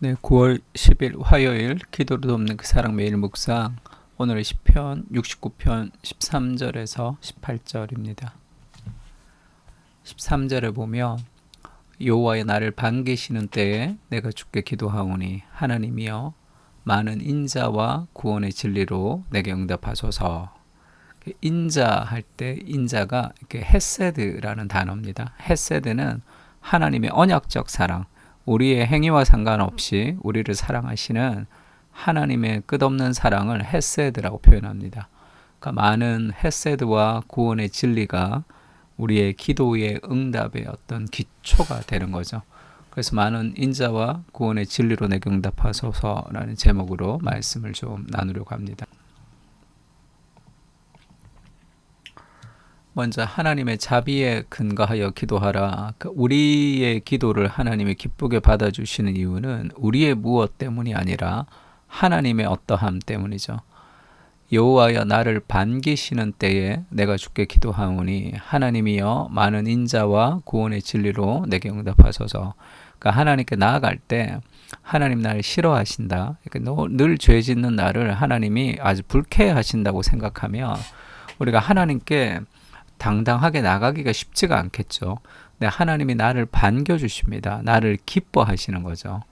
네, 9월 10일 화요일 기도로 돕는 그 사랑 매일 묵상. 오늘의 시편 69편 13절에서 18절입니다. 13절에 보면 여호와여 나를 반기시는 때에 내가 주께 기도하오니 하나님이여 많은 인자와 구원의 진리로 내게 응답하소서. 인자 할 때 인자가 이렇게 헤세드라는 단어입니다. 헤세드는 하나님의 언약적 사랑, 우리의 행위와 상관없이 우리를 사랑하시는 하나님의 끝없는 사랑을 헤세드라고 표현합니다. 그러니까 많은 헤세드와 구원의 진리가 우리의 기도의 응답의 어떤 기초가 되는 거죠. 그래서 많은 인자와 구원의 진리로 내게 응답하소서라는 제목으로 말씀을 좀 나누려고 합니다. 먼저 하나님의 자비에 근거하여 기도하라. 우리의 기도를 하나님이 기쁘게 받아주시는 이유는 우리의 무엇 때문이 아니라 하나님의 어떠함 때문이죠. 여호와여 나를 반기시는 때에 내가 주께 기도하오니 하나님이여 많은 인자와 구원의 진리로 내게 응답하소서. 그러니까 하나님께 나아갈 때 하나님 나를 싫어하신다. 그러니까 늘 죄 짓는 나를 하나님이 아주 불쾌하신다고 생각하면 우리가 하나님께 당당하게 나가기가 쉽지가 않겠죠. 근데 하나님이 나를 반겨주십니다. 나를 기뻐하시는 거죠.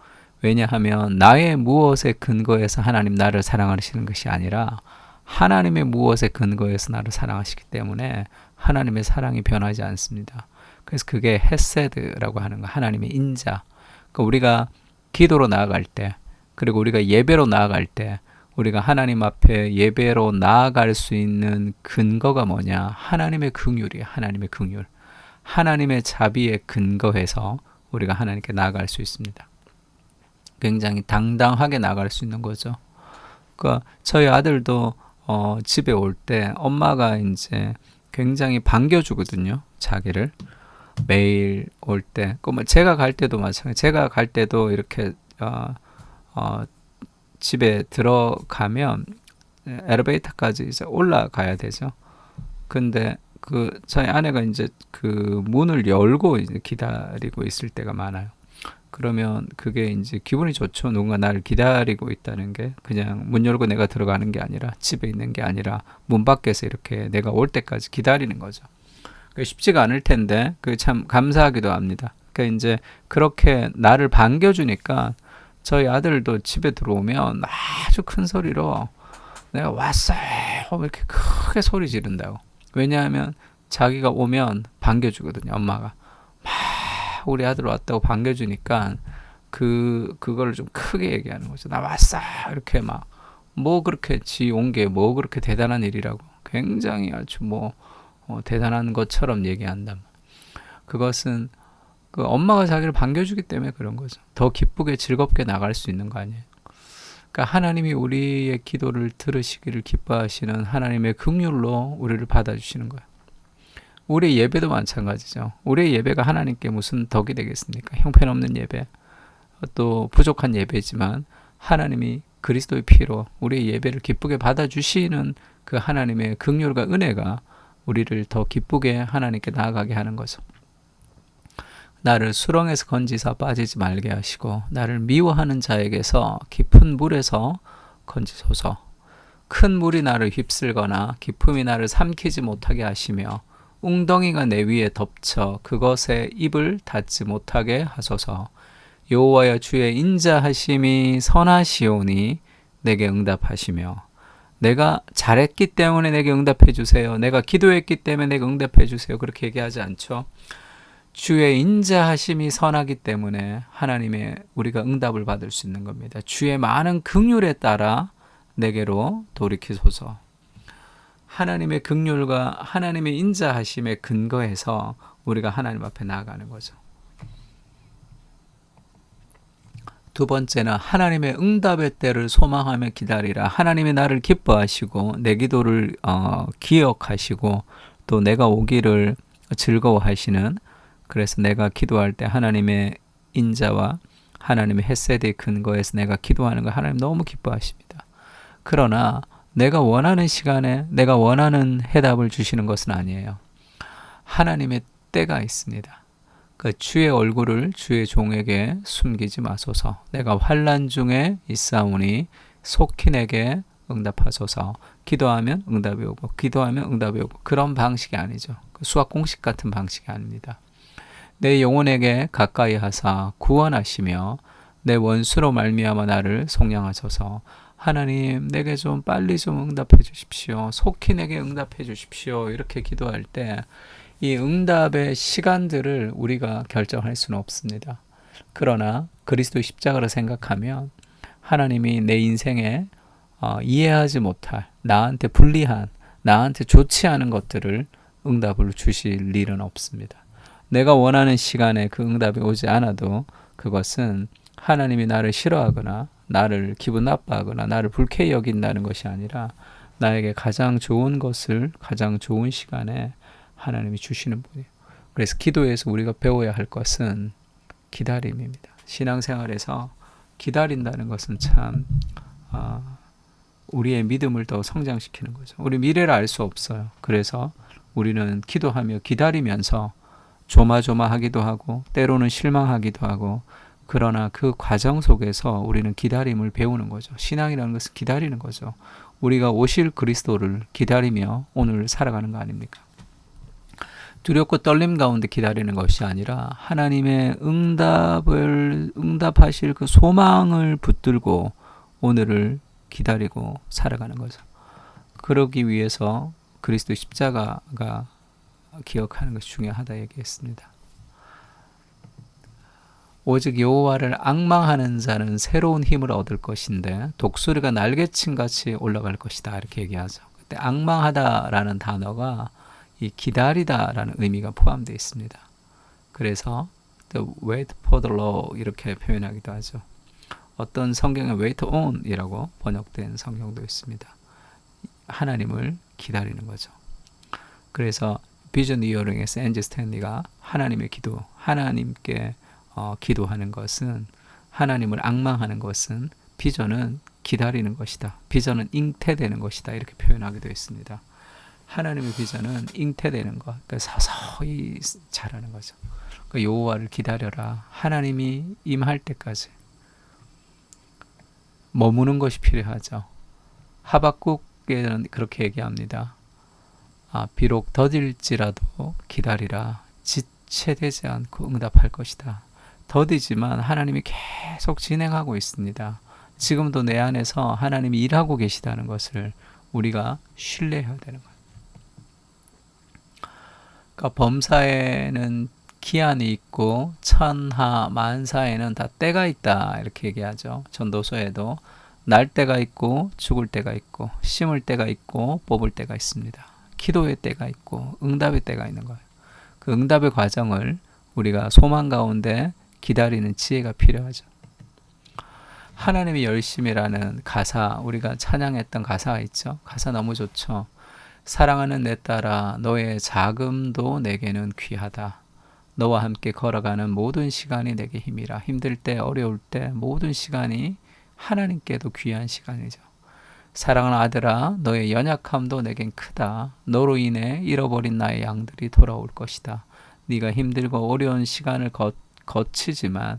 왜냐하면 나의 무엇에 근거해서 하나님 나를 사랑하시는 것이 아니라 하나님의 무엇에 근거해서 나를 사랑하시기 때문에 하나님의 사랑이 변하지 않습니다. 그래서 그게 헤세드라고 하는 거, 하나님의 인자. 그러니까 우리가 기도로 나아갈 때, 그리고 우리가 예배로 나아갈 때 우리가 하나님 앞에 예배로 나아갈 수 있는 근거가 뭐냐? 하나님의 긍휼이에요. 하나님의 긍휼. 하나님의 자비에 근거해서 우리가 하나님께 나아갈 수 있습니다. 굉장히 당당하게 나아갈 수 있는 거죠. 그러니까 저희 아들도 집에 올 때 엄마가 이제 굉장히 반겨주거든요. 자기를. 매일 올 때. 제가 갈 때도 마찬가지. 제가 갈 때도 이렇게 집에 들어가면 엘리베이터까지 이제 올라가야 되죠. 근데 저희 아내가 이제 그 문을 열고 이제 기다리고 있을 때가 많아요. 그러면 그게 이제 기분이 좋죠. 누군가 나를 기다리고 있다는 게 그냥 문 열고 내가 들어가는 게 아니라 집에 있는 게 아니라 문 밖에서 이렇게 내가 올 때까지 기다리는 거죠. 그게 쉽지가 않을 텐데 그게 참 감사하기도 합니다. 그러니까 이제 그렇게 나를 반겨주니까 저희 아들도 집에 들어오면 아주 큰 소리로 내가 왔어요 이렇게 크게 소리 지른다고. 왜냐하면 자기가 오면 반겨주거든요. 엄마가 막 우리 아들 왔다고 반겨주니까 그거를 좀 크게 얘기하는 거죠. 나 왔어 이렇게 막 뭐 그렇게 지 온 게 뭐 그렇게 대단한 일이라고 굉장히 아주 대단한 것처럼 얘기한다. 그것은 그 엄마가 자기를 반겨주기 때문에 그런 거죠. 더 기쁘게 즐겁게 나갈 수 있는 거 아니에요. 그러니까 하나님이 우리의 기도를 들으시기를 기뻐하시는 하나님의 긍휼로 우리를 받아주시는 거예요. 우리의 예배도 마찬가지죠. 우리의 예배가 하나님께 무슨 덕이 되겠습니까? 형편없는 예배, 또 부족한 예배지만 하나님이 그리스도의 피로 우리의 예배를 기쁘게 받아주시는 그 하나님의 긍휼과 은혜가 우리를 더 기쁘게 하나님께 나아가게 하는 거죠. 나를 수렁에서 건지사 빠지지 말게 하시고 나를 미워하는 자에게서 깊은 물에서 건지소서. 큰 물이 나를 휩쓸거나 깊음이 나를 삼키지 못하게 하시며 웅덩이가 내 위에 덮쳐 그것에 입을 닫지 못하게 하소서. 여호와여 주의 인자하심이 선하시오니 내게 응답하시며 내가 잘했기 때문에 내게 응답해 주세요. 내가 기도했기 때문에 내게 응답해 주세요. 그렇게 얘기하지 않죠. 주의 인자하심이 선하기 때문에 하나님의 우리가 응답을 받을 수 있는 겁니다. 주의 많은 긍휼에 따라 내게로 돌이키소서. 하나님의 긍휼과 하나님의 인자하심에 근거해서 우리가 하나님 앞에 나아가는 거죠. 두 번째는 하나님의 응답의 때를 소망하며 기다리라. 하나님이 나를 기뻐하시고 내 기도를 기억하시고 또 내가 오기를 즐거워하시는, 그래서 내가 기도할 때 하나님의 인자와 하나님의 헤세드의 근거에서 내가 기도하는 거 하나님 너무 기뻐하십니다. 그러나 내가 원하는 시간에 내가 원하는 해답을 주시는 것은 아니에요. 하나님의 때가 있습니다. 그 주의 얼굴을 주의 종에게 숨기지 마소서. 내가 환난 중에 있사오니 속히 내게 응답하소서. 기도하면 응답이 오고 기도하면 응답이 오고 그런 방식이 아니죠. 수학 공식 같은 방식이 아닙니다. 내 영혼에게 가까이 하사 구원하시며 내 원수로 말미암아 나를 속량하소서. 하나님, 내게 좀 빨리 좀 응답해 주십시오. 속히 내게 응답해 주십시오. 이렇게 기도할 때 이 응답의 시간들을 우리가 결정할 수는 없습니다. 그러나 그리스도 십자가를 생각하면 하나님이 내 인생에 이해하지 못할, 나한테 불리한, 나한테 좋지 않은 것들을 응답을 주실 일은 없습니다. 내가 원하는 시간에 그 응답이 오지 않아도 그것은 하나님이 나를 싫어하거나 나를 기분 나빠하거나 나를 불쾌히 여긴다는 것이 아니라 나에게 가장 좋은 것을 가장 좋은 시간에 하나님이 주시는 분이에요. 그래서 기도에서 우리가 배워야 할 것은 기다림입니다. 신앙생활에서 기다린다는 것은 참 우리의 믿음을 더 성장시키는 거죠. 우리 미래를 알 수 없어요. 그래서 우리는 기도하며 기다리면서 조마조마하기도 하고 때로는 실망하기도 하고, 그러나 그 과정 속에서 우리는 기다림을 배우는 거죠. 신앙이라는 것은 기다리는 거죠. 우리가 오실 그리스도를 기다리며 오늘 살아가는 거 아닙니까? 두렵고 떨림 가운데 기다리는 것이 아니라 하나님의 응답하실 그 소망을 붙들고 오늘을 기다리고 살아가는 거죠. 그러기 위해서 그리스도 십자가가 기억하는 것이 중요하다 얘기했습니다. 오직 여호와를 앙망하는 자는 새로운 힘을 얻을 것인데 독수리가 날개친 같이 올라갈 것이다, 이렇게 얘기하죠. 그때 앙망하다라는 단어가 이 기다리다라는 의미가 포함되어 있습니다. 그래서 the wait for the Lord 이렇게 표현하기도 하죠. 어떤 성경에 wait on 이라고 번역된 성경도 있습니다. 하나님을 기다리는 거죠. 그래서 비전 이어링에서 앤지 스탠리가 하나님의 기도, 하나님께 기도하는 것은, 하나님을 앙망하는 것은, 비전은 기다리는 것이다, 비전은 잉태되는 것이다, 이렇게 표현하기도 했습니다. 하나님의 비전은 잉태되는 것, 그러니까 서서히 자라는 거죠. 그러니까 여호와를 기다려라. 하나님이 임할 때까지 머무는 것이 필요하죠. 하박국에는 그렇게 얘기합니다. 비록 더딜지라도 기다리라. 지체되지 않고 응답할 것이다. 더디지만 하나님이 계속 진행하고 있습니다. 지금도 내 안에서 하나님이 일하고 계시다는 것을 우리가 신뢰해야 되는 거예요. 그러니까 범사에는 기한이 있고 천하 만사에는 다 때가 있다, 이렇게 얘기하죠. 전도서에도 날 때가 있고 죽을 때가 있고 심을 때가 있고 뽑을 때가 있습니다. 기도의 때가 있고 응답의 때가 있는 거예요. 그 응답의 과정을 우리가 소망 가운데 기다리는 지혜가 필요하죠. 하나님의 열심이라는 가사, 우리가 찬양했던 가사가 있죠. 가사 너무 좋죠. 사랑하는 내 딸아, 너의 자금도 내게는 귀하다. 너와 함께 걸어가는 모든 시간이 내게 힘이라. 힘들 때, 어려울 때 모든 시간이 하나님께도 귀한 시간이죠. 사랑하는 아들아, 너의 연약함도 내겐 크다. 너로 인해 잃어버린 나의 양들이 돌아올 것이다. 네가 힘들고 어려운 시간을 거치지만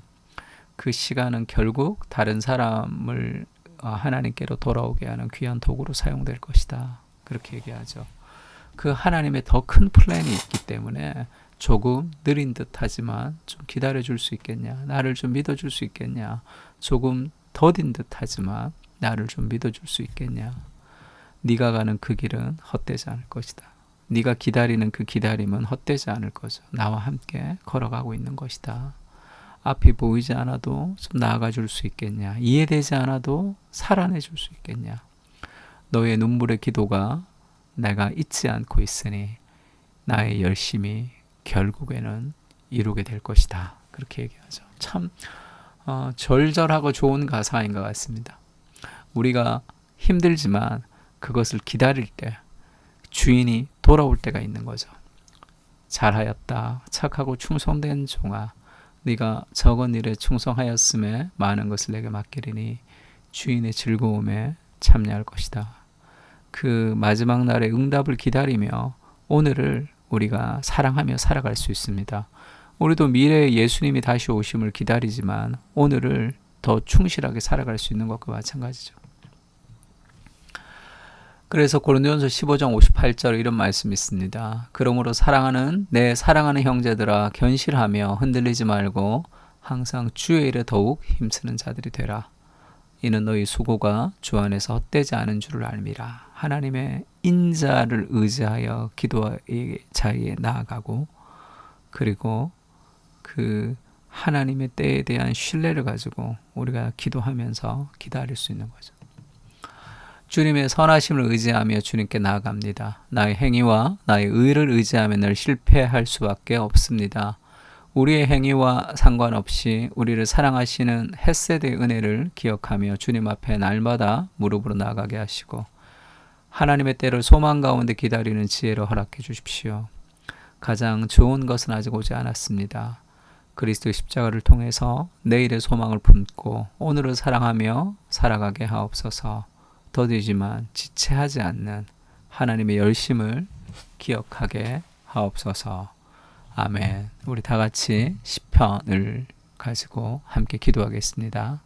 그 시간은 결국 다른 사람을 하나님께로 돌아오게 하는 귀한 도구로 사용될 것이다, 그렇게 얘기하죠. 그 하나님의 더 큰 플랜이 있기 때문에 조금 느린 듯 하지만 좀 기다려줄 수 있겠냐, 나를 좀 믿어줄 수 있겠냐, 조금 더딘 듯 하지만 나를 좀 믿어줄 수 있겠냐. 네가 가는 그 길은 헛되지 않을 것이다. 네가 기다리는 그 기다림은 헛되지 않을 거죠. 나와 함께 걸어가고 있는 것이다. 앞이 보이지 않아도 좀 나아가 줄 수 있겠냐, 이해되지 않아도 살아내 줄 수 있겠냐. 너의 눈물의 기도가 내가 잊지 않고 있으니 나의 열심이 결국에는 이루게 될 것이다, 그렇게 얘기하죠. 참 절절하고 좋은 가사인 것 같습니다. 우리가 힘들지만 그것을 기다릴 때 주인이 돌아올 때가 있는 거죠. 잘하였다, 착하고 충성된 종아, 네가 적은 일에 충성하였음에 많은 것을 내게 맡기리니 주인의 즐거움에 참여할 것이다. 그 마지막 날의 응답을 기다리며 오늘을 우리가 사랑하며 살아갈 수 있습니다. 우리도 미래에 예수님이 다시 오심을 기다리지만 오늘을 더 충실하게 살아갈 수 있는 것과 마찬가지죠. 그래서 고린도전서 15장 58절 이런 말씀이 있습니다. 그러므로 내 사랑하는 형제들아, 견실하며 흔들리지 말고 항상 주의 일에 더욱 힘쓰는 자들이 되라. 이는 너희 수고가 주 안에서 헛되지 않은 줄을 알미라. 하나님의 인자를 의지하여 기도의 자리에 나아가고, 그리고 그 하나님의 때에 대한 신뢰를 가지고 우리가 기도하면서 기다릴 수 있는 거죠. 주님의 선하심을 의지하며 주님께 나아갑니다. 나의 행위와 나의 의를 의지하면 늘 실패할 수밖에 없습니다. 우리의 행위와 상관없이 우리를 사랑하시는 헷세드의 은혜를 기억하며 주님 앞에 날마다 무릎으로 나가게 하시고 하나님의 때를 소망 가운데 기다리는 지혜로 허락해 주십시오. 가장 좋은 것은 아직 오지 않았습니다. 그리스도의 십자가를 통해서 내일의 소망을 품고 오늘을 사랑하며 살아가게 하옵소서. 더디지만 지체하지 않는 하나님의 열심을 기억하게 하옵소서. 아멘. 우리 다 같이 시편을 가지고 함께 기도하겠습니다.